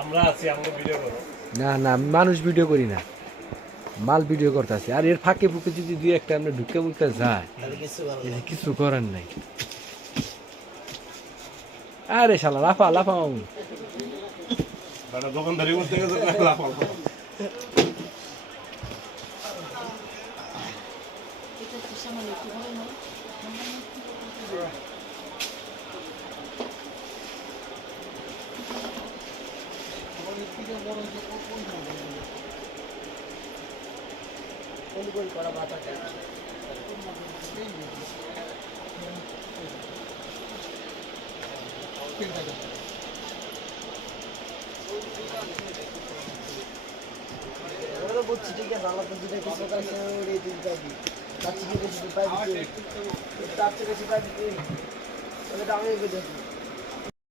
আমরা আছি, আমরা ভিডিও করব। না না, আমি মানুষ ভিডিও করি না, মাল ভিডিও করতেছি। আর এর ফাঁকে ফুঁকে যদি দুই একটা আমরা ঢুকে মুখতে যায়, কিছু করার নাই। আরে শালা লাফা লাফা মামু। বাড়া দোকানদারি করতে গেছে লাফাল। বুঝছি, ঠিক আছে, আলাদা দুটো কিছু কাছে এই দিন পাইবি, তার থেকে বেশি পাইবি, তার থেকে বেশি পাইবি, তাহলে আমি দেখি।